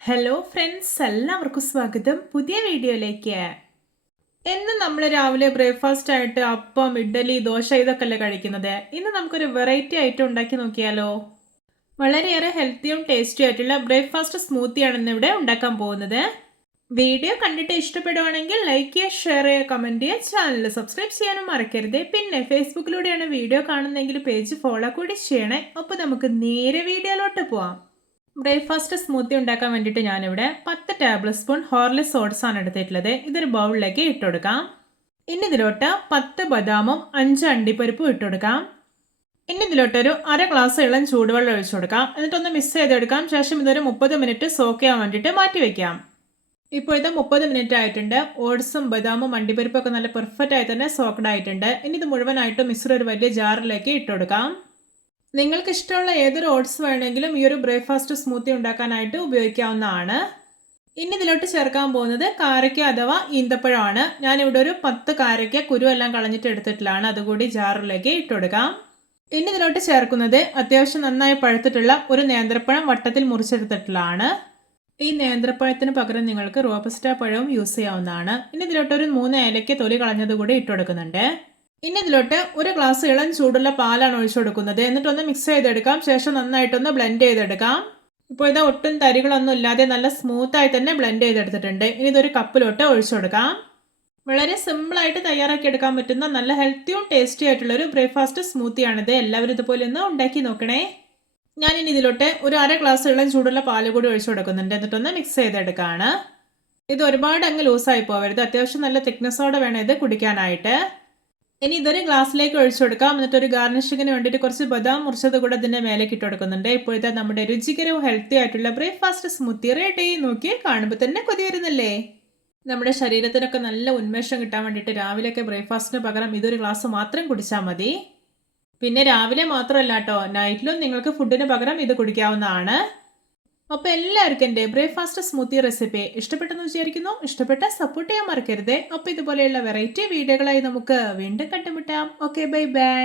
Hello friends, എല്ലാവർക്കും സ്വാഗതം പുതിയ വീഡിയോയിലേക്ക്. എന്ന് നമ്മൾ രാവിലെ ബ്രേക്ക്ഫാസ്റ്റ് ആയിട്ട് അപ്പം, ഇഡ്ഡലി, ദോശ ഇതൊക്കെ അല്ലേ കഴിക്കുന്നത്. ഇന്ന് നമുക്കൊരു വെറൈറ്റി ഐറ്റം ഉണ്ടാക്കി നോക്കിയാലോ. വളരെയേറെ ഹെൽത്തിയും ടേസ്റ്റി ആയിട്ടുള്ള ബ്രേക്ക്ഫാസ്റ്റ് സ്മൂത്തിയാണ് ഇന്ന് ഇവിടെ ഉണ്ടാക്കാൻ പോകുന്നത്. വീഡിയോ കണ്ടിട്ട് ഇഷ്ടപ്പെടുവാണെങ്കിൽ ലൈക്ക് ചെയ്യുക, ഷെയർ ചെയ്യുക, കമൻറ്റ് ചെയ്യുക, ചാനൽ സബ്സ്ക്രൈബ് ചെയ്യാനും മറക്കരുത്. പിന്നെ ഫേസ്ബുക്കിലൂടെയാണ് വീഡിയോ കാണുന്നതെങ്കിൽ പേജ് ഫോളോ കൂടി ചെയ്യണേ. അപ്പോൾ നമുക്ക് നേരെ വീഡിയോയിലോട്ട് പോവാം. ബ്രേക്ക്ഫാസ്റ്റ് സ്മൂത്തി ഉണ്ടാക്കാൻ വേണ്ടിയിട്ട് ഞാനിവിടെ 10 ടേബിൾ സ്പൂൺ ഹോർലിക്സ് ഓട്സ് ആണ് എടുത്തിട്ടുള്ളത്. ഇതൊരു ബൗളിലേക്ക് ഇട്ടുകൊടുക്കാം. ഇനി ഇതിലോട്ട് 10 ബദാമും 5 അണ്ടിപ്പരിപ്പും ഇട്ടുകൊടുക്കാം. ഇനി ഇതിലോട്ടൊരു അര ഗ്ലാസ് ഇളം ചൂടുവെള്ളം ഒഴിച്ചു കൊടുക്കാം. എന്നിട്ടൊന്ന് മിക്സ് ചെയ്തെടുക്കാം. ശേഷം ഇതൊരു 30 മിനിറ്റ് സോക്ക് ചെയ്യാൻ വേണ്ടിയിട്ട് മാറ്റി വെക്കാം. ഇപ്പോൾ ഇത് 30 മിനിറ്റ് ആയിട്ടുണ്ട്. ഓട്സും ബദാമും അണ്ടിപ്പരിപ്പും ഒക്കെ നല്ല പെർഫെക്റ്റ് ആയി തന്നെ സോക്ക്ഡ് ആയിട്ടുണ്ട്. ഇനി ഇത് മുഴുവനായിട്ട് മിക്സർ ഒരു വലിയ ജാറിലേക്ക് ഇട്ടുകൊടുക്കാം. നിങ്ങൾക്ക് ഇഷ്ടമുള്ള ഏതൊരു ഓട്സ് വേണമെങ്കിലും ഈ ഒരു ബ്രേക്ക്ഫാസ്റ്റ് സ്മൂത്തി ഉണ്ടാക്കാനായിട്ട് ഉപയോഗിക്കാവുന്നതാണ്. ഇനി ഇതിലോട്ട് ചേർക്കാൻ പോകുന്നത് കാരയ്ക്ക അഥവാ ഈന്തപ്പഴമാണ്. ഞാനിവിടെ ഒരു 10 കാരയ്ക്ക കുരുവെല്ലാം കളഞ്ഞിട്ട് എടുത്തിട്ടുള്ളതാണ്. അതുകൂടി ജാറിലേക്ക് ഇട്ടുകൊടുക്കാം. ഇനി ഇതിലോട്ട് ചേർക്കുന്നത് അത്യാവശ്യം നന്നായി പഴുത്തിട്ടുള്ള ഒരു നേന്ത്രപ്പഴം വട്ടത്തിൽ മുറിച്ചെടുത്തിട്ടുള്ളതാണ്. ഈ നേന്ത്രപ്പഴത്തിന് പകരം നിങ്ങൾക്ക് റോബസ്റ്റ പഴവും യൂസ് ചെയ്യാവുന്നതാണ്. ഇനി ഇതിലോട്ടൊരു 3 ഏലയ്ക്ക തൊലി കളഞ്ഞത് കൂടി ഇട്ടുകൊടുക്കുന്നുണ്ട്. ഇനി ഇതിലോട്ട് ഒരു ഗ്ലാസ് ഇളം ചൂടുള്ള പാലാണ് ഒഴിച്ചു കൊടുക്കുന്നത്. എന്നിട്ടൊന്ന് മിക്സ് ചെയ്തെടുക്കാം. ശേഷം നന്നായിട്ടൊന്ന് ബ്ലെൻഡ് ചെയ്തെടുക്കാം. ഇപ്പോൾ ഇത് ഒട്ടും തരികളൊന്നും ഇല്ലാതെ നല്ല സ്മൂത്തായി തന്നെ ബ്ലെൻഡ് ചെയ്തെടുത്തിട്ടുണ്ട്. ഇനി ഇതൊരു കപ്പിലോട്ട് ഒഴിച്ചു കൊടുക്കാം. വളരെ സിമ്പിളായിട്ട് തയ്യാറാക്കി എടുക്കാൻ പറ്റുന്ന നല്ല ഹെൽത്തിയും ടേസ്റ്റി ആയിട്ടുള്ള ഒരു ബ്രേക്ക്ഫാസ്റ്റ് സ്മൂത്തിയാണിത്. എല്ലാവരും ഇതുപോലെ ഒന്ന് ഉണ്ടാക്കി നോക്കണേ. ഞാനിനി ഇതിലോട്ട് ഒരു അര ഗ്ലാസ് ഇളം ചൂടുള്ള പാല് കൂടി ഒഴിച്ചു കൊടുക്കുന്നുണ്ട്. എന്നിട്ടൊന്ന് മിക്സ് ചെയ്തെടുക്കുകയാണ്. ഇത് ഒരുപാട് അങ്ങ് ലൂസായി പോകരുത്. അത്യാവശ്യം നല്ല തിക്നെസ്സോടെ വേണം ഇത് കുടിക്കാനായിട്ട്. ഇനി ഇതൊരു ഗ്ലാസ്സിലേക്ക് ഒഴിച്ചു കൊടുക്കാം. എന്നിട്ട് ഒരു ഗാർണിഷിങ്ങിന് വേണ്ടിയിട്ട് കുറച്ച് ബദാം മുറിച്ചത് കൂടെ ഇതിൻ്റെ മേലേക്ക് ഇട്ട് കൊടുക്കുന്നുണ്ട്. ഇപ്പോഴത്തെ നമ്മുടെ രുചികരവും ഹെൽത്തി ആയിട്ടുള്ള ബ്രേക്ക്ഫാസ്റ്റ് സ്മൂത്തി റെഡി. നോക്കി കാണുമ്പോൾ തന്നെ കൊതി വരുന്നില്ലേ. നമ്മുടെ ശരീരത്തിനൊക്കെ നല്ല ഉന്മേഷം കിട്ടാൻ വേണ്ടിയിട്ട് രാവിലെയൊക്കെ ബ്രേക്ക്ഫാസ്റ്റിന് പകരം ഇതൊരു ഗ്ലാസ് മാത്രം കുടിച്ചാൽ മതി. പിന്നെ രാവിലെ മാത്രമല്ല കേട്ടോ, നൈറ്റിലും നിങ്ങൾക്ക് ഫുഡിന് പകരം ഇത് കുടിക്കാവുന്നതാണ്. അപ്പോൾ എല്ലാവർക്കും എൻ്റെ ബ്രേക്ക്ഫാസ്റ്റ് സ്മൂത്തി റെസിപ്പി ഇഷ്ടപ്പെട്ടെന്ന് വിചാരിക്കുന്നു. ഇഷ്ടപ്പെട്ട സപ്പോർട്ട് ചെയ്യാൻ മറക്കരുത്. അപ്പോൾ ഇതുപോലെയുള്ള വെറൈറ്റി വീഡിയോകളായി നമുക്ക് വീണ്ടും കണ്ടുമുട്ടാം. Okay, bye bye.